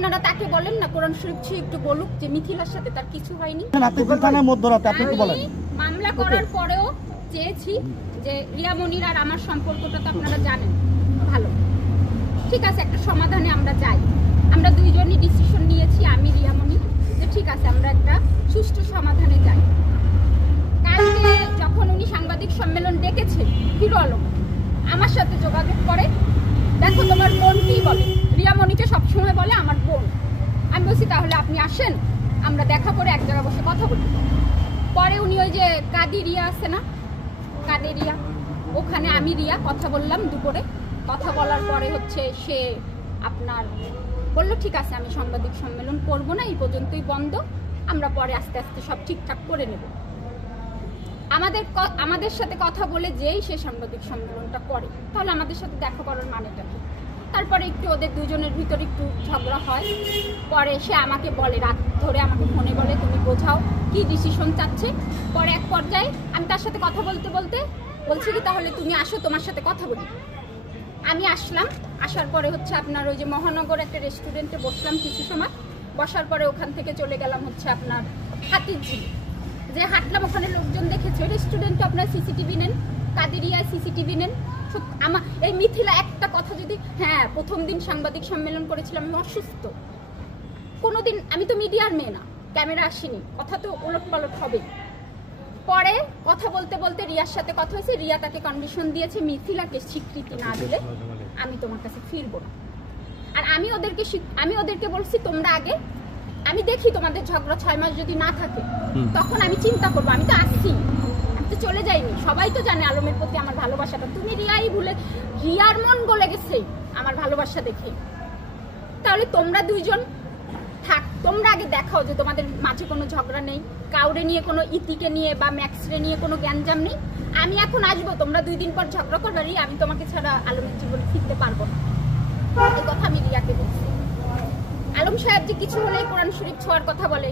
আপনারা তাকে বলেন না কোরআন শরীফ ছুঁয়ে একটু বলুক যে মিথিলার সাথে তার কিছু হয়নি। মামলা করার পরেও চেয়েছি যে রিয়া মনির আর আমার সম্পর্কটা তো আপনারা জানেন ভালো, ঠিক আছে একটা সমাধানে আমরা যাই। আমরা দুইজনই ডিসিশন নিয়েছি, আমি রিয়া মনি, যে ঠিক আছে আমরা একটা সুষ্ঠু সমাধানে যাই। কালকে যখন উনি সাংবাদিক সম্মেলন ডেকেছেন হিরো আলম আমার সাথে যোগাযোগ করে, দেখো তোমার বোন কি বলে, রিয়া মনিকে সবসময় বলে আমার বোন। আমি বলছি তাহলে আপনি আসেন, আমরা দেখা করে এক জায়গায় বসে কথা বলি। পরে উনি ওই যে কাদেরিয়া আছে না, কাদেরিয়া, ওখানে আমি রিয়া কথা বললাম দুপুরে। কথা বলার পরে হচ্ছে সে আপনার বললো ঠিক আছে আমি সাংবাদিক সম্মেলন করব না, এই পর্যন্তই বন্ধ, আমরা পরে আস্তে আস্তে সব ঠিকঠাক করে নেব। আমাদের সাথে কথা বলে যেই সে সাংবাদিক সম্মেলনটা করে, তাহলে আমাদের সাথে দেখা করার মানেটা কি? তারপরে একটু ওদের দুজনের ভিতরে একটু ঝগড়া হয়। পরে সে আমাকে বলে, রাত ধরে আমাকে ফোনে বলে তুমি বোঝাও কি ডিসিশন চাচ্ছে। পরে এক পর্যায়ে আমি তার সাথে কথা বলতে বলতে বলছি কি তাহলে তুমি আসো তোমার সাথে কথা বলি। আমি আসলাম, আসার পরে হচ্ছে আপনার ওই যে মহানগর একটা রেস্টুরেন্টে বসলাম কিছু সময়, বসার পরে ওখান থেকে চলে গেলাম হচ্ছে আপনার হাতিরঝিল, যে হাঁটলাম ওখানে লোকজন দেখেছে। রেস্টুরেন্টে আপনার সিসিটিভি নেন, কাদেরিয়ায় সিসিটিভি নেন। আমার এই মিথিলা একটা কথা যদি, হ্যাঁ প্রথম দিন সাংবাদিক সম্মেলন করেছিলাম আমি অসুস্থ, কোনোদিন আমি তো মিডিয়ার মেয়ে না, ক্যামেরা আসেনি, কথা তো উলট পালট হবেই। পরে কথা বলতে বলতে রিয়ার সাথে কথা হয়েছে, রিয়া তাকে কন্ডিশন দিয়েছে মিথিলাকে স্বীকৃতি না দিলে আমি তোমার কাছে ফিরবো না। আর আমি ওদেরকে বলছি তোমরা আগে, আমি দেখি তোমাদের ঝগড়া 6 মাস যদি না থাকে তখন আমি চিন্তা করবো, আমি তো আসছি, আমি তো চলে যাইনি। সবাই তো জানে আলমের প্রতি আমার ভালোবাসাটা, তুমি রিয়াই ভুলে, রিয়ার মন গলে গেছে আমার ভালোবাসা দেখে। তাহলে তোমরা দুইজন থাক, তোমরা আগে দেখাও যে তোমাদের মাঝে কোনো ঝগড়া নেই, কাউরে নিয়ে কোনো ইতিকে নিয়ে বা ম্যাক্সরে নিয়ে কোনো গ্যাঞ্জাম নেই। আমি এখন আসবো, তোমরা 2 দিন পর ঝগড়া করবে, আমি তোমাকে ছাড়া আলমের জীবনে ফিরতে পারবো না। এই কথা আমি রিয়াকে বলছি। আলম সাহেব যে কিছু হলে কোরআন শরীফ ছোঁয়ার কথা বলে,